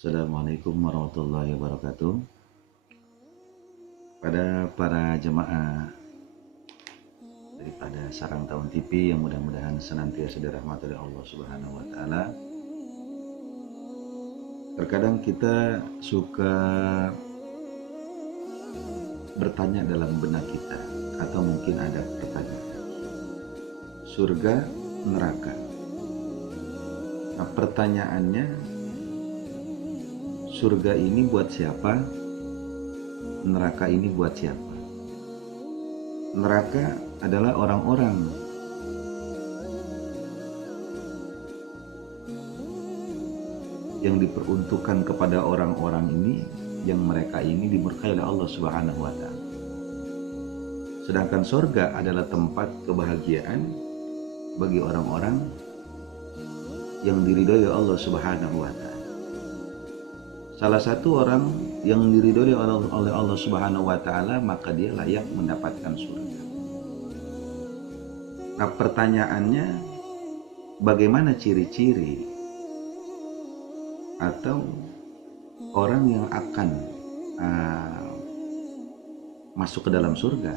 Assalamualaikum warahmatullahi wabarakatuh. Pada para jemaah daripada Sarang Tahun TV yang mudah-mudahan senantiasa dirahmati oleh Allah Subhanahu wa taala. Terkadang kita suka bertanya dalam benak kita, atau mungkin ada pertanyaan. Surga, neraka. Nah, pertanyaannya, surga ini buat siapa? Neraka ini buat siapa? Neraka adalah orang-orang yang diperuntukkan kepada orang-orang ini, yang mereka ini dimurkai oleh Allah Subhanahu wa taala. Sedangkan surga adalah tempat kebahagiaan bagi orang-orang yang diridhoi oleh Allah Subhanahu wa taala. Salah satu orang yang diridhoi oleh Allah Subhanahu wa taala, maka dia layak mendapatkan surga. Nah, pertanyaannya, bagaimana ciri-ciri atau orang yang akan masuk ke dalam surga?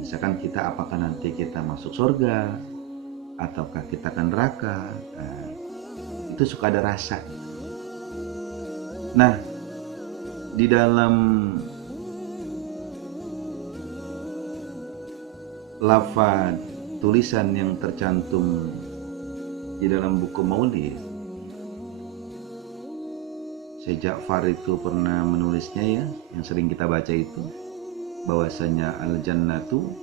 Misalkan kita, apakah nanti kita masuk surga ataukah kita akan neraka? Itu suka ada rasa. Nah, di dalam lafaz tulisan yang tercantum di dalam buku Maulid, Syekh Ja'far itu pernah menulisnya ya, yang sering kita baca itu, bahwasanya al-jannatu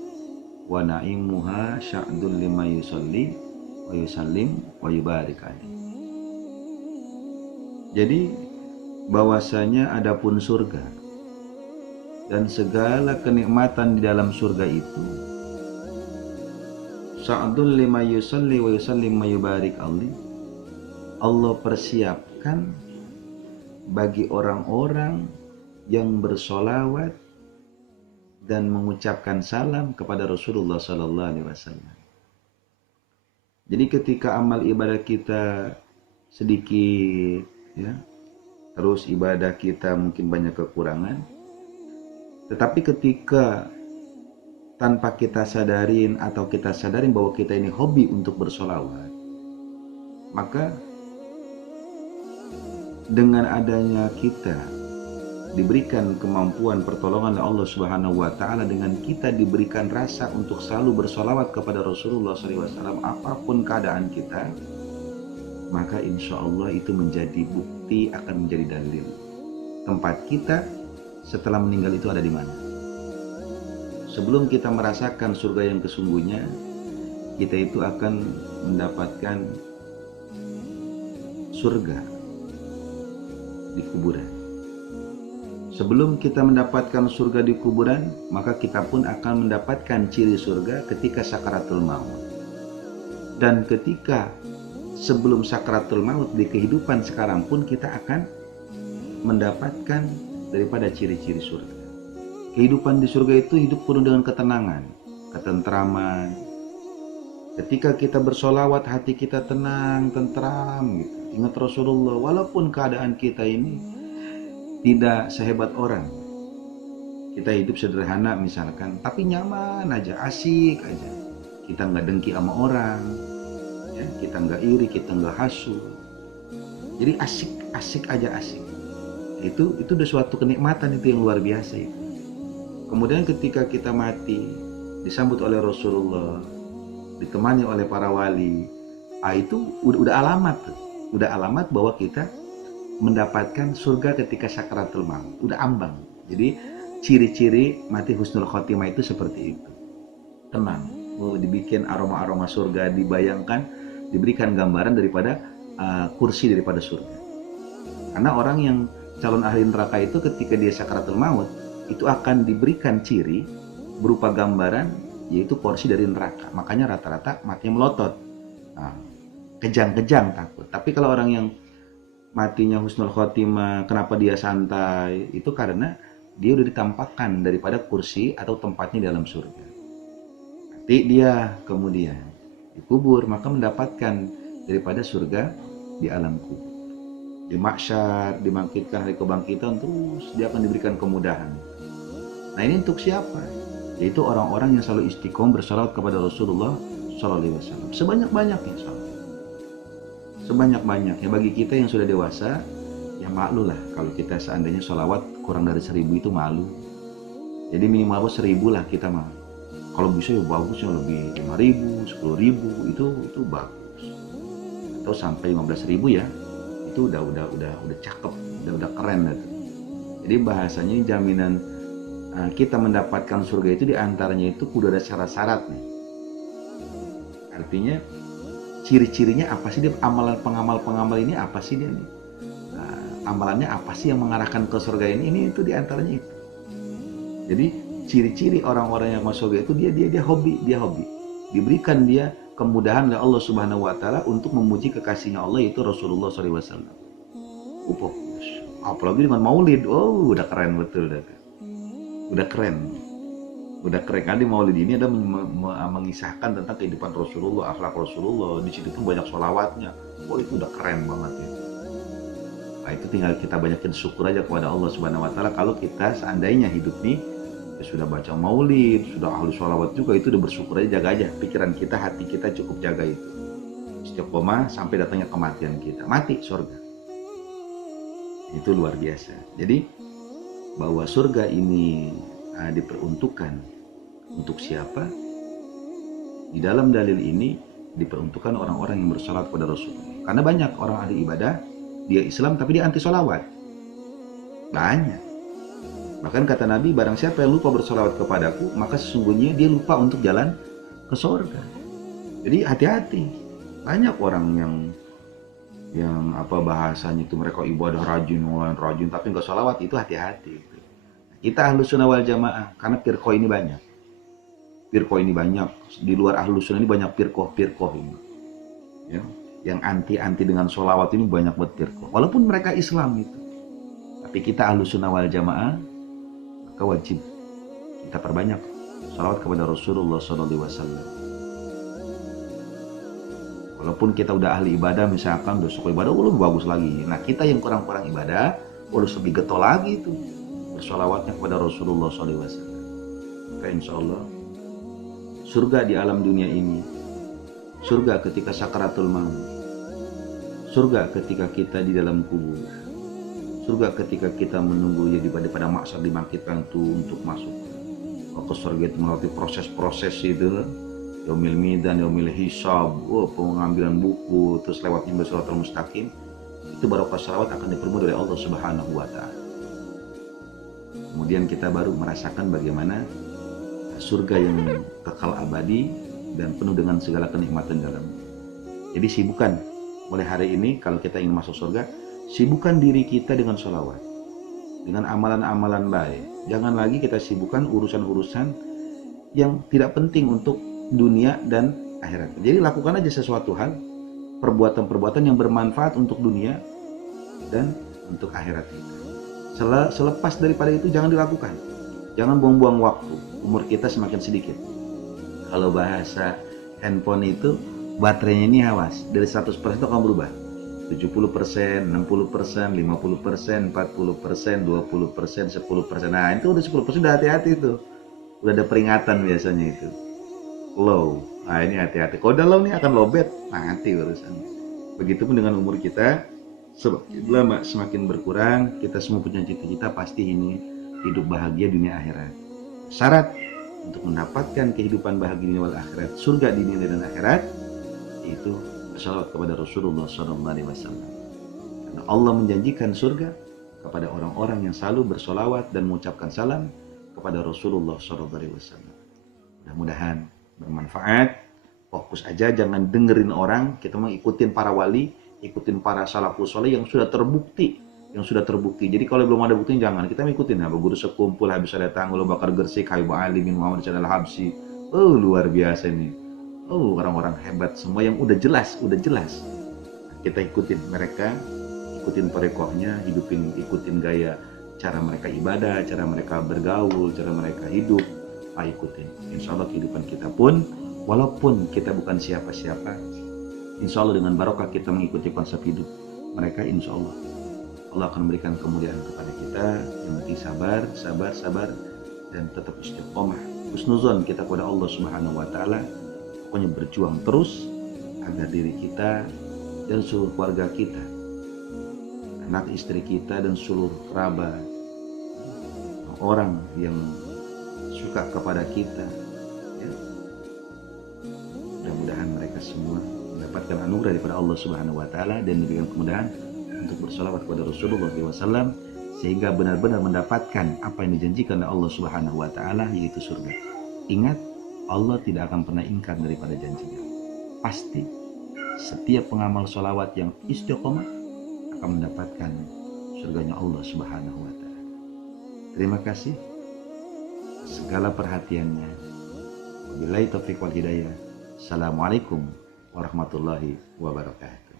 wa na'imuha sya'dun lima yusalli wa yusallim wa yubarik alaihi. Jadi bahwasanya adapun surga dan segala kenikmatan di dalam surga itu, sa'dul lima yusalli wa yusallim wa yubarik alaihi, Allah persiapkan bagi orang-orang yang bersolawat dan mengucapkan salam kepada Rasulullah Sallallahu Alaihi Wasallam. Jadi ketika amal ibadah kita sedikit, ya, terus ibadah kita mungkin banyak kekurangan, tetapi ketika tanpa kita sadarin atau kita sadarin bahwa kita ini hobi untuk bersolawat, maka dengan adanya kita diberikan kemampuan pertolongan oleh Allah Subhanahu wa taala, dengan kita diberikan rasa untuk selalu bersolawat kepada Rasulullah SAW apapun keadaan kita, maka insya Allah itu menjadi bukti, akan menjadi dalil tempat kita setelah meninggal itu ada di mana. Sebelum kita merasakan surga yang kesungguhnya, kita itu akan mendapatkan surga di kuburan. Sebelum kita mendapatkan surga di kuburan, maka kita pun akan mendapatkan ciri surga ketika sakaratul maut. Dan ketika sebelum sakaratul maut di kehidupan sekarang pun kita akan mendapatkan daripada ciri-ciri surga. Kehidupan di surga itu hidup penuh dengan ketenangan, ketentraman. Ketika kita bersolawat, hati kita tenang, tentram gitu. Ingat Rasulullah, walaupun keadaan kita ini tidak sehebat orang, kita hidup sederhana misalkan, tapi nyaman aja, asik aja. Kita nggak dengki sama orang, ya, kita nggak iri, kita nggak hasut. Jadi asik aja, asik. Itu udah suatu kenikmatan itu yang luar biasa itu. Kemudian ketika kita mati, disambut oleh Rasulullah, ditemani oleh para wali, itu udah alamat tuh. Udah alamat bahwa kita mendapatkan surga ketika sakaratul maut, udah ambang. Jadi ciri-ciri mati husnul khotimah itu seperti itu. Tenang, dibikin aroma-aroma surga, dibayangkan, diberikan gambaran daripada kursi daripada surga. Karena orang yang calon ahli neraka itu ketika dia sakaratul maut, itu akan diberikan ciri berupa gambaran, yaitu porsi dari neraka. Makanya rata-rata matinya melotot. Nah, kejang-kejang takut. Tapi kalau orang yang matinya husnul khotimah, kenapa dia santai? Itu karena dia udah ditampakkan daripada kursi atau tempatnya dalam surga. Nanti dia kemudian dikubur, maka mendapatkan daripada surga di alam kubur. di mahsyar, dibangkitkan hari kebangkitan, terus dia akan diberikan kemudahan. Nah ini untuk siapa? Yaitu orang-orang yang selalu istiqomah bersalawat kepada Rasulullah SAW. Sebanyak-banyaknya salawat. Sebanyak-banyaknya. Bagi kita yang sudah dewasa, ya malu lah kalau kita seandainya salawat kurang dari 1000 itu malu. Jadi minimal 1000 lah kita mah. Kalau bisa ya bagusnya lebih 5000, 10.000 itu bagus. Atau sampai 15.000 ya. Itu udah cakep, udah keren. Jadi bahasanya jaminan kita mendapatkan surga itu diantaranya itu kudu ada syarat-syarat nih. Artinya ciri-cirinya apa sih dia, amalan pengamal ini apa sih dia nih? Amalannya apa sih yang mengarahkan ke surga ini? Ini itu diantaranya itu. Jadi ciri-ciri orang-orang yang masuk surga itu dia hobi. Diberikan dia kemudahan oleh Allah Subhanahu wa taala untuk memuji kekasihnya Allah yaitu Rasulullah SAW. Fokus. Apalagi dengan maulid. Oh, udah keren betul dah. Udah keren kan di maulid ini ada mengisahkan tentang kehidupan Rasulullah, akhlak Rasulullah. Di situ pun banyak sholawatnya. Oh, itu udah keren banget ya. Nah, itu tinggal kita banyakin syukur aja kepada Allah Subhanahu wa taala kalau kita seandainya hidup nih sudah baca maulid, sudah ahli sholawat juga, itu udah bersyukur aja, jaga aja pikiran kita, hati kita cukup jaga itu. Setiap koma sampai datangnya kematian kita, mati surga. Itu luar biasa. Jadi bahwa surga ini diperuntukkan untuk siapa? Di dalam dalil ini diperuntukkan orang-orang yang bersalat pada Rasul. Karena banyak orang ahli ibadah, dia Islam tapi dia anti sholawat. Banyak. Bahkan kata Nabi, barang siapa yang lupa bersolawat kepadaku, maka sesungguhnya dia lupa untuk jalan ke surga. Jadi hati-hati. Banyak orang yang apa bahasanya itu mereka ibadah rajin, tapi nggak sholawat, itu hati-hati. Kita Ahlus Sunnah wal Jamaah, karena firqah ini banyak. Di luar Ahlus Sunnah ini banyak firqah ini. Ya, yang anti dengan sholawat ini banyak buat firqah. Walaupun mereka Islam itu. Tapi kita Ahlus Sunnah wal Jamaah, wajib kita perbanyak salawat kepada Rasulullah SAW. Walaupun kita udah ahli ibadah, misalkan udah suka ibadah, belum bagus lagi. Nah kita yang kurang-kurang ibadah, harus lebih getol lagi itu bersalawatnya kepada Rasulullah SAW. Maka insya Allah surga di alam dunia ini, surga ketika sakaratul maut, surga ketika kita di dalam kubur, surga ketika kita menunggu jadi pada mahsyar dibangkitkan tuh untuk masuk ke surga itu melalui proses-proses itu, yaumil midan, yaumil hisab, pengambilan buku, terus lewatnya Shiratal Mustaqim. Itu barokah salawat akan dipermudah oleh Allah Subhanahu wa taala. Kemudian kita baru merasakan bagaimana surga yang kekal abadi dan penuh dengan segala kenikmatan dalam. Jadi sibukkan mulai hari ini kalau kita ingin masuk surga, sibukkan diri kita dengan sholawat, dengan amalan-amalan baik. Jangan lagi kita sibukkan urusan-urusan yang tidak penting untuk dunia dan akhirat. Jadi lakukan aja sesuatu hal, perbuatan-perbuatan yang bermanfaat untuk dunia dan untuk akhirat kita. Selepas daripada itu jangan dilakukan. Jangan buang-buang waktu. Umur kita semakin sedikit. Kalau bahasa handphone itu baterainya ini awas, dari 100% itu akan berubah. 70%, 60%, 50%, 40%, 20%, 10%. Nah itu udah 10% udah hati-hati tuh. Udah ada peringatan biasanya itu. Low. Nah ini hati-hati. Kalau udah low nih akan lowbat, mati urusan. Begitupun dengan umur kita, semakin lama semakin berkurang. Kita semua punya cita-cita pasti ini hidup bahagia dunia akhirat. Syarat untuk mendapatkan kehidupan bahagia dunia wal akhirat, surga di dunia dan akhirat, itu salawat kepada Rasulullah SAW. Karena Allah menjanjikan surga kepada orang-orang yang selalu bersolawat dan mengucapkan salam kepada Rasulullah SAW. Mudah-mudahan bermanfaat. Fokus aja, jangan dengerin orang. Kita mau ikutin para wali, ikutin para salafus soleh yang sudah terbukti. Jadi kalau belum ada buktinya jangan. Kita ikutin Abu Guru Sekumpul, Habis Datang, Abu Bakar Gersik, Habib Ali bin Muhammad Al-Habsyi. Oh luar biasa nih. Oh orang-orang hebat semua yang udah jelas. Kita ikutin mereka, ikutin perekohnya, ikutin gaya cara mereka ibadah, cara mereka bergaul, cara mereka hidup. Ikutin. Insya Allah kehidupan kita pun, walaupun kita bukan siapa-siapa, insya Allah dengan barokah kita mengikuti konsep hidup mereka insya Allah akan memberikan kemuliaan kepada kita. Yang penting sabar dan tetap istiqomah, husnuzon kita kepada Allah Subhanahu wa taala. Pokoknya berjuang terus agar diri kita dan seluruh keluarga kita, anak istri kita dan seluruh kerabat, orang yang suka kepada kita, ya, mudah-mudahan mereka semua mendapatkan anugerah daripada Allah Subhanahu wa taala dan diberikan kemudahan untuk bersolawat kepada Rasulullah SAW, sehingga benar-benar mendapatkan apa yang dijanjikan oleh Allah Subhanahu wa taala, yaitu surga. Ingat, Allah tidak akan pernah ingkar daripada janjinya. Pasti setiap pengamal sholawat yang istiqomah akan mendapatkan surganya Allah Subhanahu wa taala. Terima kasih segala perhatiannya. Wabillahi taufiq wal hidayah. Assalamualaikum warahmatullahi wabarakatuh.